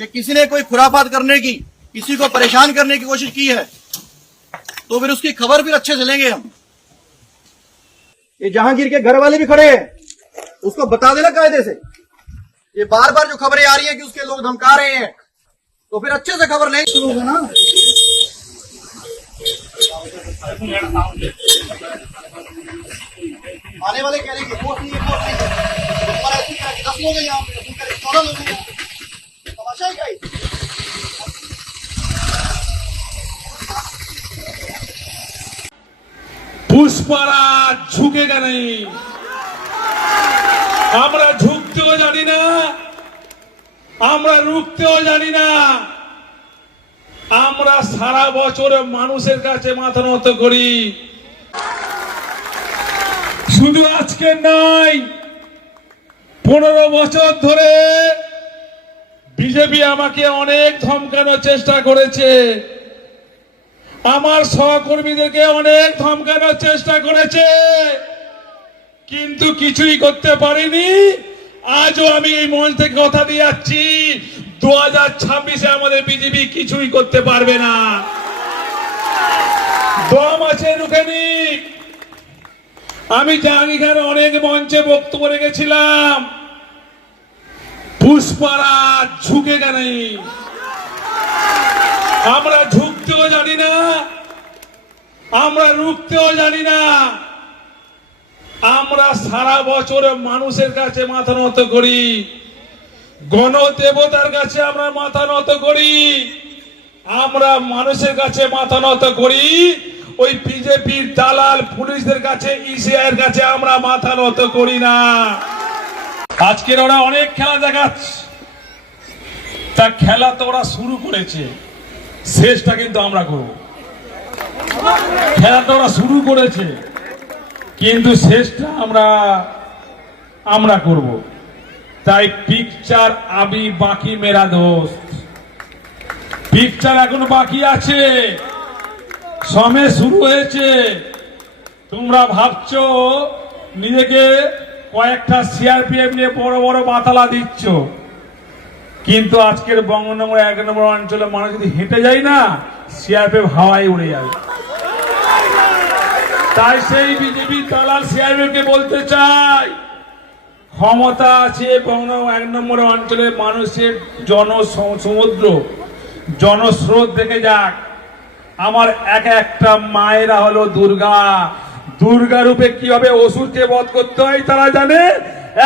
कि किसी ने कोई खुराफात करने की, किसी को परेशान करने की कोशिश की है तो फिर उसकी खबर फिर अच्छे से लेंगे हम। ये जहांगीर के घर वाले भी खड़े हैं, उसको बता देना कायदे से। ये बार बार जो खबरें आ रही है कि उसके लोग धमका रहे हैं, तो फिर अच्छे से खबर लेंगे शुरू होगा ना। आने वाले कह रहे हैं कि वोट नहीं है, वोट नहीं है। हमारा ऐसी कह के 10 लोग हैं यहाँ पे, ऐसी कह के 14 लोग हैं। तमाशा है क्या ये? पुष्पराज झुकेगा नहीं, আমরা ঝুঁকতেও জানি না, আমরা রুখতেও জানি না। আমরা সারা বছর মানুষের কাছে মাথা নত করি, শুধু আজকে নয়, 15 বছর ধরে বিজেপি আমাকে অনেক ধমকানোর চেষ্টা করেছে, আমার সহকর্মীদেরকে অনেক ধমকানোর চেষ্টা করেছে, কিন্তু কিছুই করতে পারিনি। আজও আমি এই মঞ্চ থেকে কথা দিয়ে যাচ্ছি, 2026-এ আমাদের বিজেপি কিছুই করতে পারবে না। দম আছে রুখেনি। আমি জাহাঙ্গীর অনেক মঞ্চে বক্তব্য রেখেছিলাম, পুষ্পরাজ ঝুঁকেগা নেই। আমরা ঝুঁকতেও জানি না, আমরা রুখতেও জানি না। আমরা সারা বছর মানুষের কাছে মাথা নত করি, গণদেবতার কাছে আমরা মাথা নত করি, আমরা মানুষের কাছে মাথা নত করি। ওই বিজেপির দালাল পুলিশদের কাছে, ইসিআইয়ের কাছে আমরা মাথা নত করি না। আজকের ওরা অনেক খেলা দেখাচ্ছে, তা খেলা তো ওরা শুরু করেছে, শেষটা কিন্তু আমরা করব। খেলাটা ওরা শুরু করেছে, কিন্তু শেষটা আমরা করব। তাই পিকচার আবি বাকি মেরা দোস্ত, পিকচার এখনো বাকি আছে, সময় শুরু হয়েছে। তোমরা ভাবছো নিজেকে কয়েকটা সিআরপিএফ নিয়ে বড় বড় বাতালা দিচ্ছ, কিন্তু আজকের বঙ্গনগর 1 নম্বর অঞ্চলে মানুষ যদি হেঁটে যায় না, সিআরপিএফ হাওয়ায় উড়ে যাবে। তাই সেই বিজেপি দালাল সিআরপিএফকে বলতে চাই, ক্ষমতা আছে বঙ্গনগর 1 নম্বর অঞ্চলের মানুষের জনসমুদ্র, জনস্রোত দেখে যাক। আমার একটা মায়েরা হলো দুর্গা, দুর্গা রূপে কিভাবে অসুরকে বধ করতে হয় তারা জানে,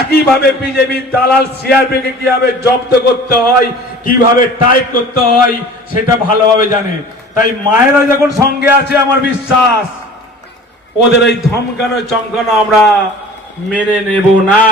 একইভাবে বিজেপি দালাল সিআরপিএফকে কিভাবে জব্দ করতে হয়, কিভাবে টাইপ করতে হয় সেটা ভালোভাবে জানে। তাই মায়েরা যখন সঙ্গে আছে, আমার বিশ্বাস ওদের এই ধমকানো চমকানো আমরা মেনে নেব না।